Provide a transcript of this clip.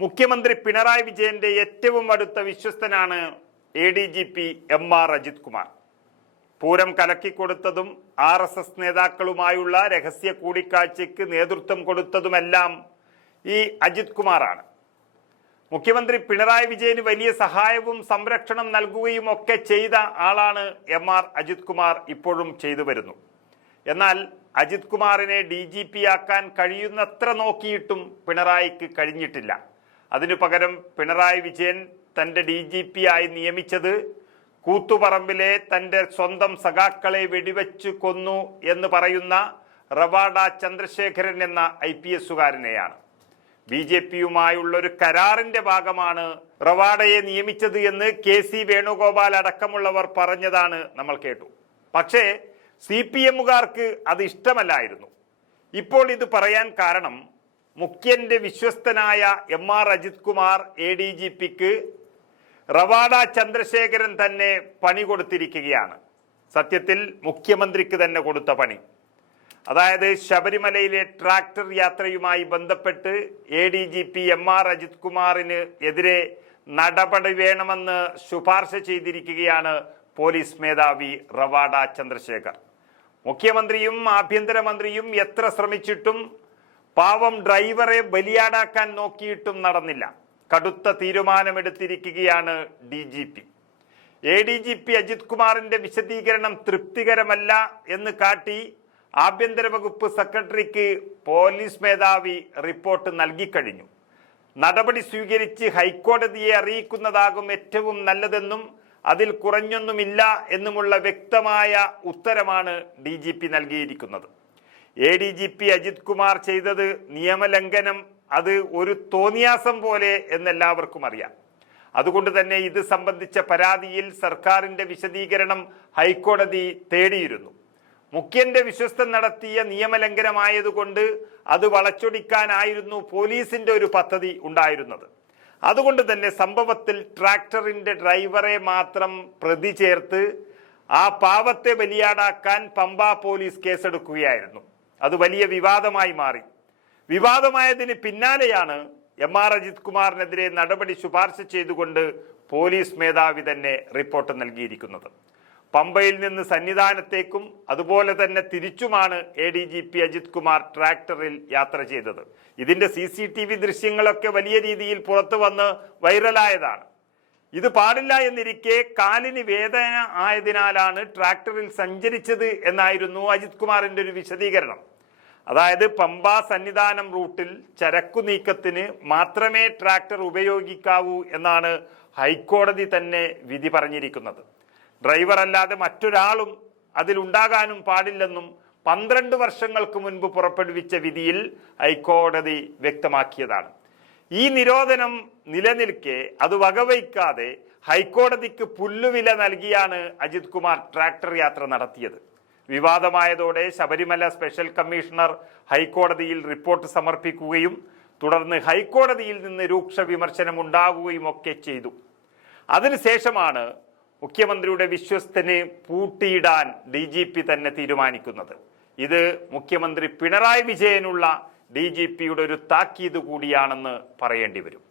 മുഖ്യമന്ത്രി പിണറായി വിജയന്റെ ഏറ്റവും അടുത്ത വിശ്വസ്തനാണ് ADGP MR Ajith Kumar. Pooram കലക്കിക്കൊടുത്തതും RSS നേതാക്കളുമായുള്ള രഹസ്യ കൂടിക്കാഴ്ചയ്ക്ക് നേതൃത്വം കൊടുത്തതുമെല്ലാം ഈ അജിത് കുമാറാണ്. മുഖ്യമന്ത്രി പിണറായി വിജയന് വലിയ സഹായവും സംരക്ഷണം നൽകുകയും ഒക്കെ ചെയ്ത ആളാണ് MR അജിത് കുമാർ ഇപ്പോഴും ചെയ്തു വരുന്നു. എന്നാൽ അജിത് കുമാറിനെ DGP ആക്കാൻ കഴിയുന്നത്ര നോക്കിയിട്ടും പിണറായിക്ക് കഴിഞ്ഞിട്ടില്ല. അതിനു പകരം പിണറായി വിജയൻ തൻ്റെ DGP ആയി നിയമിച്ചത് കൂത്തുപറമ്പിലെ തൻ്റെ സ്വന്തം സഖാക്കളെ വെടിവെച്ച് കൊന്നു എന്ന് പറയുന്ന റവാഡ ചന്ദ്രശേഖരൻ എന്ന IPSകാരനെയാണ്. BJPയുമായുള്ളൊരു കരാറിന്റെ ഭാഗമാണ് റവാഡയെ നിയമിച്ചത് എന്ന് KC വേണുഗോപാൽ അടക്കമുള്ളവർ പറഞ്ഞതാണ് നമ്മൾ കേട്ടു. പക്ഷേ CPMകാർക്ക് അത് ഇഷ്ടമല്ലായിരുന്നു. ഇപ്പോൾ ഇത് പറയാൻ കാരണം മുഖ്യന്റെ വിശ്വസ്തനായ MR അജിത് കുമാർ ADGPക്ക് റവാഡ ചന്ദ്രശേഖരൻ തന്നെ പണി കൊടുത്തിരിക്കുകയാണ്. സത്യത്തിൽ മുഖ്യമന്ത്രിക്ക് തന്നെ കൊടുത്ത പണി. അതായത് ശബരിമലയിലെ ട്രാക്ടർ യാത്രയുമായി ബന്ധപ്പെട്ട് ADGP MR അജിത് കുമാറിന് എതിരെ നടപടി വേണമെന്ന് ശുപാർശ ചെയ്തിരിക്കുകയാണ് പോലീസ് മേധാവി റവാഡ ചന്ദ്രശേഖർ. മുഖ്യമന്ത്രിയും ആഭ്യന്തരമന്ത്രിയും എത്ര ശ്രമിച്ചിട്ടും പാവം ഡ്രൈവറെ ബലിയാടാക്കാൻ നോക്കിയിട്ടും നടന്നില്ല. കടുത്ത തീരുമാനമെടുത്തിരിക്കുകയാണ് DGP. ADGP അജിത് കുമാറിന്റെ വിശദീകരണം തൃപ്തികരമല്ല എന്ന് കാട്ടി ആഭ്യന്തര വകുപ്പ് സെക്രട്ടറിക്ക് പോലീസ് മേധാവി റിപ്പോർട്ട് നൽകിക്കഴിഞ്ഞു. നടപടി സ്വീകരിച്ച് ഹൈക്കോടതിയെ അറിയിക്കുന്നതാകും ഏറ്റവും നല്ലതെന്നും അതിൽ കുറഞ്ഞൊന്നുമില്ല എന്നുമുള്ള വ്യക്തമായ ഉത്തരമാണ് DGP നൽകിയിരിക്കുന്നത്. ADGP അജിത് കുമാർ ചെയ്തത് നിയമലംഘനം, അത് ഒരു തോന്നിയാസം പോലെ എന്നെല്ലാവർക്കും അറിയാം. അതുകൊണ്ട് തന്നെ ഇത് സംബന്ധിച്ച പരാതിയിൽ സർക്കാരിന്റെ വിശദീകരണം ഹൈക്കോടതി തേടിയിരുന്നു. മുഖ്യന്റെ വിശ്വസ്തൻ നടത്തിയ നിയമലംഘനമായതുകൊണ്ട് അത് വളച്ചൊടിക്കാനായിരുന്നു പോലീസിന്റെ ഒരു പദ്ധതി ഉണ്ടായിരുന്നത്. അതുകൊണ്ട് തന്നെ സംഭവത്തിൽ ട്രാക്ടറിന്റെ ഡ്രൈവറെ മാത്രം പ്രതി ചേർത്ത് ആ പാവത്തെ ബലിയാടാക്കാൻ പമ്പ പോലീസ് കേസെടുക്കുകയായിരുന്നു. അത് വലിയ വിവാദമായി മാറി. വിവാദമായതിന് പിന്നാലെയാണ് MR അജിത് കുമാറിനെതിരെ നടപടി ശുപാർശ ചെയ്തുകൊണ്ട് പോലീസ് മേധാവി തന്നെ റിപ്പോർട്ട് നൽകിയിരിക്കുന്നത്. പമ്പയിൽ നിന്ന് സന്നിധാനത്തേക്കും അതുപോലെ തന്നെ തിരിച്ചുമാണ് ADGP അജിത് കുമാർ ട്രാക്ടറിൽ യാത്ര ചെയ്തത്. ഇതിന്റെ CCTV ദൃശ്യങ്ങളൊക്കെ വലിയ രീതിയിൽ പുറത്തു വന്ന് വൈറലായതാണ്. ഇത് പാടില്ല എന്നിരിക്കെ കാലിന് വേദന ആയതിനാലാണ് ട്രാക്ടറിൽ സഞ്ചരിച്ചത് എന്നായിരുന്നു അജിത് കുമാറിന്റെ ഒരു വിശദീകരണം. അതായത് പമ്പ സന്നിധാനം റൂട്ടിൽ ചരക്കു നീക്കത്തിന് മാത്രമേ ട്രാക്ടർ ഉപയോഗിക്കാവൂ എന്നാണ് ഹൈക്കോടതി തന്നെ വിധി പറഞ്ഞിരിക്കുന്നത്. ഡ്രൈവർ അല്ലാതെ മറ്റൊരാളും അതിലുണ്ടാകാനും പാടില്ലെന്നും 12 വർഷങ്ങൾക്ക് മുൻപ് പുറപ്പെടുവിച്ച വിധിയിൽ ഹൈക്കോടതി വ്യക്തമാക്കിയതാണ്. ഈ നിരോധനം നിലനിൽക്കെ അത് വകവയ്ക്കാതെ ഹൈക്കോടതിക്ക് പുല്ലുവില നൽകിയാണ് അജിത് കുമാർ ട്രാക്ടർ യാത്ര നടത്തിയത്. വിവാദമായതോടെ ശബരിമല സ്പെഷ്യൽ കമ്മീഷണർ ഹൈക്കോടതിയിൽ റിപ്പോർട്ട് സമർപ്പിക്കുകയും തുടർന്ന് ഹൈക്കോടതിയിൽ നിന്ന് രൂക്ഷ വിമർശനം ഉണ്ടാകുകയും ഒക്കെ ചെയ്തു. അതിനുശേഷമാണ് മുഖ്യമന്ത്രിയുടെ വിശ്വസ്തനെ പൂട്ടിയിടാൻ DGP തന്നെ തീരുമാനിക്കുന്നത്. ഇത് മുഖ്യമന്ത്രി പിണറായി വിജയനുള്ള DGPയുടെ ഒരു താക്കീത് കൂടിയാണെന്ന് പറയേണ്ടി വരും.